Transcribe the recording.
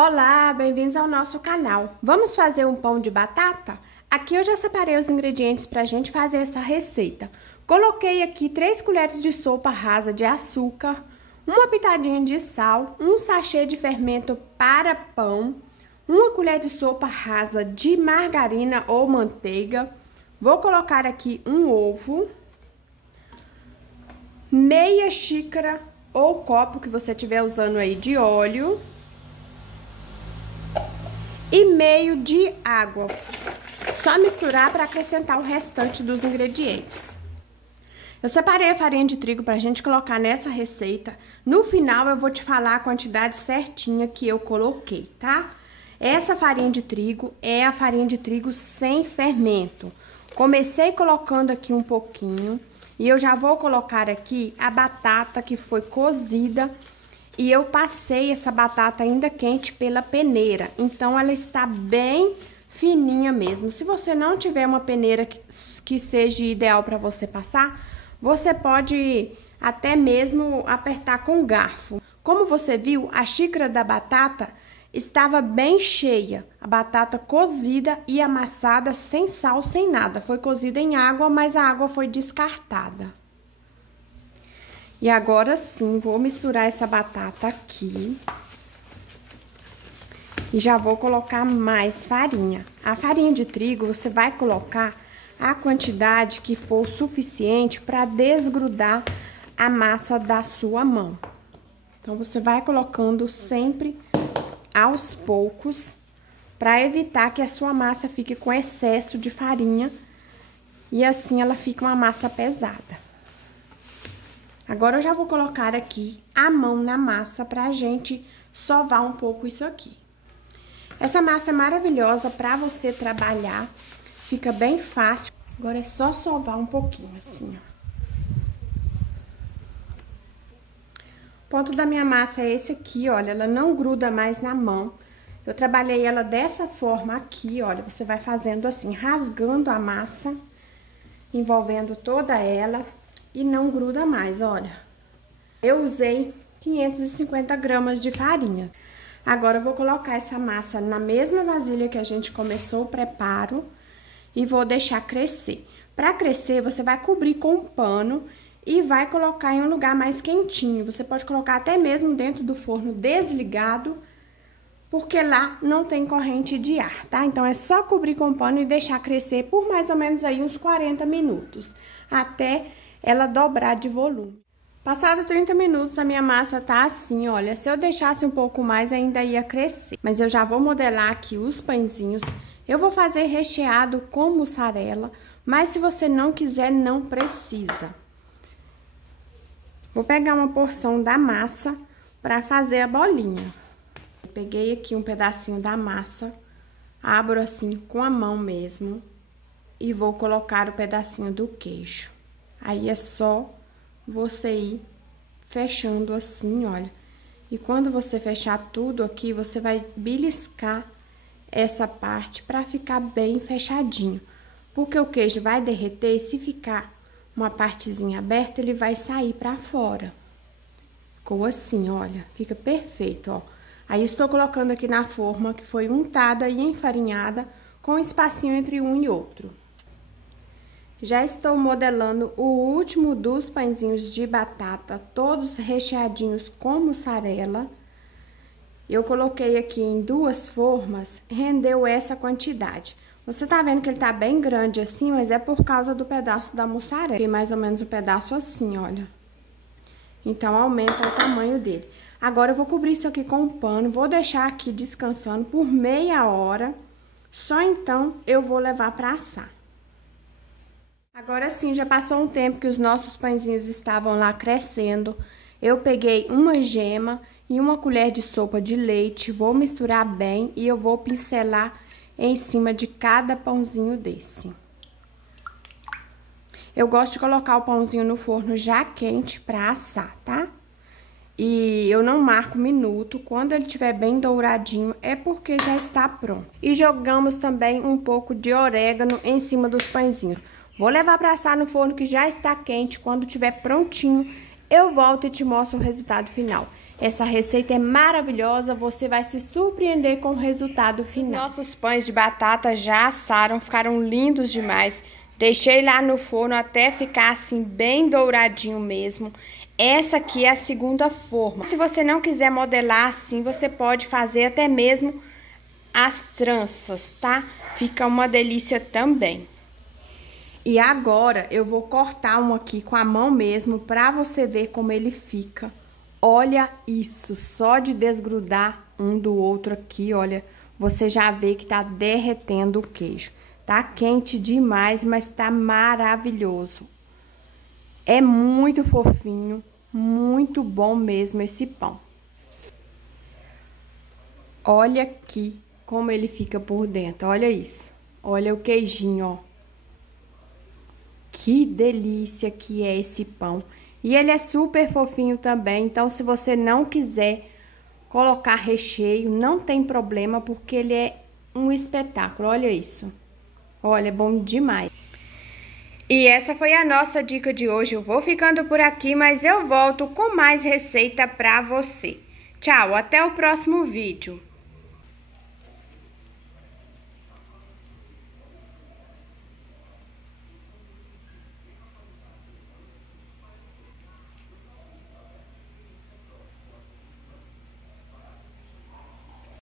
Olá, bem-vindos ao nosso canal. Vamos fazer um pão de batata? Aqui eu já separei os ingredientes para a gente fazer essa receita. Coloquei aqui 3 colheres de sopa rasa de açúcar, uma pitadinha de sal, um sachê de fermento para pão, uma colher de sopa rasa de margarina ou manteiga. Vou colocar aqui um ovo, meia xícara ou copo que você estiver usando aí de óleo e meio de água. Só misturar para acrescentar o restante dos ingredientes. Eu separei a farinha de trigo para a gente colocar nessa receita. No final eu vou te falar a quantidade certinha que eu coloquei, tá? Essa farinha de trigo é a farinha de trigo sem fermento. Comecei colocando aqui um pouquinho e eu já vou colocar aqui a batata que foi cozida. E eu passei essa batata ainda quente pela peneira, então ela está bem fininha mesmo. Se você não tiver uma peneira que seja ideal para você passar, você pode até mesmo apertar com garfo. Como você viu, a xícara da batata estava bem cheia. A batata cozida e amassada sem sal, sem nada. Foi cozida em água, mas a água foi descartada. E agora sim, vou misturar essa batata aqui. E já vou colocar mais farinha. A farinha de trigo, você vai colocar a quantidade que for suficiente para desgrudar a massa da sua mão. Então, você vai colocando sempre aos poucos, para evitar que a sua massa fique com excesso de farinha. E assim, ela fica uma massa pesada. Agora, eu já vou colocar aqui a mão na massa pra gente sovar um pouco isso aqui. Essa massa é maravilhosa pra você trabalhar, fica bem fácil. Agora, é só sovar um pouquinho, assim, ó. O ponto da minha massa é esse aqui, olha, ela não gruda mais na mão. Eu trabalhei ela dessa forma aqui, olha, você vai fazendo assim, rasgando a massa, envolvendo toda ela. E não gruda mais, olha. Eu usei 550 gramas de farinha. Agora, eu vou colocar essa massa na mesma vasilha que a gente começou o preparo e vou deixar crescer. Para crescer, você vai cobrir com um pano e vai colocar em um lugar mais quentinho. Você pode colocar até mesmo dentro do forno desligado, porque lá não tem corrente de ar, tá? Então, é só cobrir com o pano e deixar crescer por mais ou menos aí uns 40 minutos, até ela dobrar de volume. Passado 30 minutos, a minha massa tá assim, olha. Se eu deixasse um pouco mais, ainda ia crescer. Mas eu já vou modelar aqui os pãezinhos. Eu vou fazer recheado com mussarela, mas se você não quiser, não precisa. Vou pegar uma porção da massa para fazer a bolinha. Eu peguei aqui um pedacinho da massa, abro assim com a mão mesmo e vou colocar o pedacinho do queijo. Aí, é só você ir fechando assim, olha. E quando você fechar tudo aqui, você vai beliscar essa parte pra ficar bem fechadinho. Porque o queijo vai derreter e se ficar uma partezinha aberta, ele vai sair pra fora. Ficou assim, olha. Fica perfeito, ó. Aí, estou colocando aqui na forma que foi untada e enfarinhada com um espacinho entre um e outro. Já estou modelando o último dos pãezinhos de batata, todos recheadinhos com mussarela. Eu coloquei aqui em 2 formas, rendeu essa quantidade. Você tá vendo que ele tá bem grande assim, mas é por causa do pedaço da mussarela. Tem mais ou menos um pedaço assim, olha. Então, aumenta o tamanho dele. Agora, eu vou cobrir isso aqui com um pano, vou deixar aqui descansando por meia hora. Só então, eu vou levar pra assar. Agora sim, já passou um tempo que os nossos pãezinhos estavam lá crescendo. Eu peguei uma gema e uma colher de sopa de leite, vou misturar bem e eu vou pincelar em cima de cada pãozinho desse. Eu gosto de colocar o pãozinho no forno já quente pra assar, tá? E eu não marco minuto, quando ele estiver bem douradinho é porque já está pronto. E jogamos também um pouco de orégano em cima dos pãezinhos. Vou levar para assar no forno que já está quente. Quando estiver prontinho, eu volto e te mostro o resultado final. Essa receita é maravilhosa, você vai se surpreender com o resultado final. Os nossos pães de batata já assaram, ficaram lindos demais. Deixei lá no forno até ficar assim bem douradinho mesmo. Essa aqui é a segunda forma. Se você não quiser modelar assim, você pode fazer até mesmo as tranças, tá? Fica uma delícia também. E agora eu vou cortar um aqui com a mão mesmo pra você ver como ele fica. Olha isso, só de desgrudar um do outro aqui, olha, você já vê que tá derretendo o queijo. Tá quente demais, mas tá maravilhoso. É muito fofinho, muito bom mesmo esse pão. Olha aqui como ele fica por dentro, olha isso. Olha o queijinho, ó. Que delícia que é esse pão. E ele é super fofinho também, então se você não quiser colocar recheio, não tem problema, porque ele é um espetáculo, olha isso. Olha, é bom demais. E essa foi a nossa dica de hoje. Eu vou ficando por aqui, mas eu volto com mais receita pra você. Tchau, até o próximo vídeo.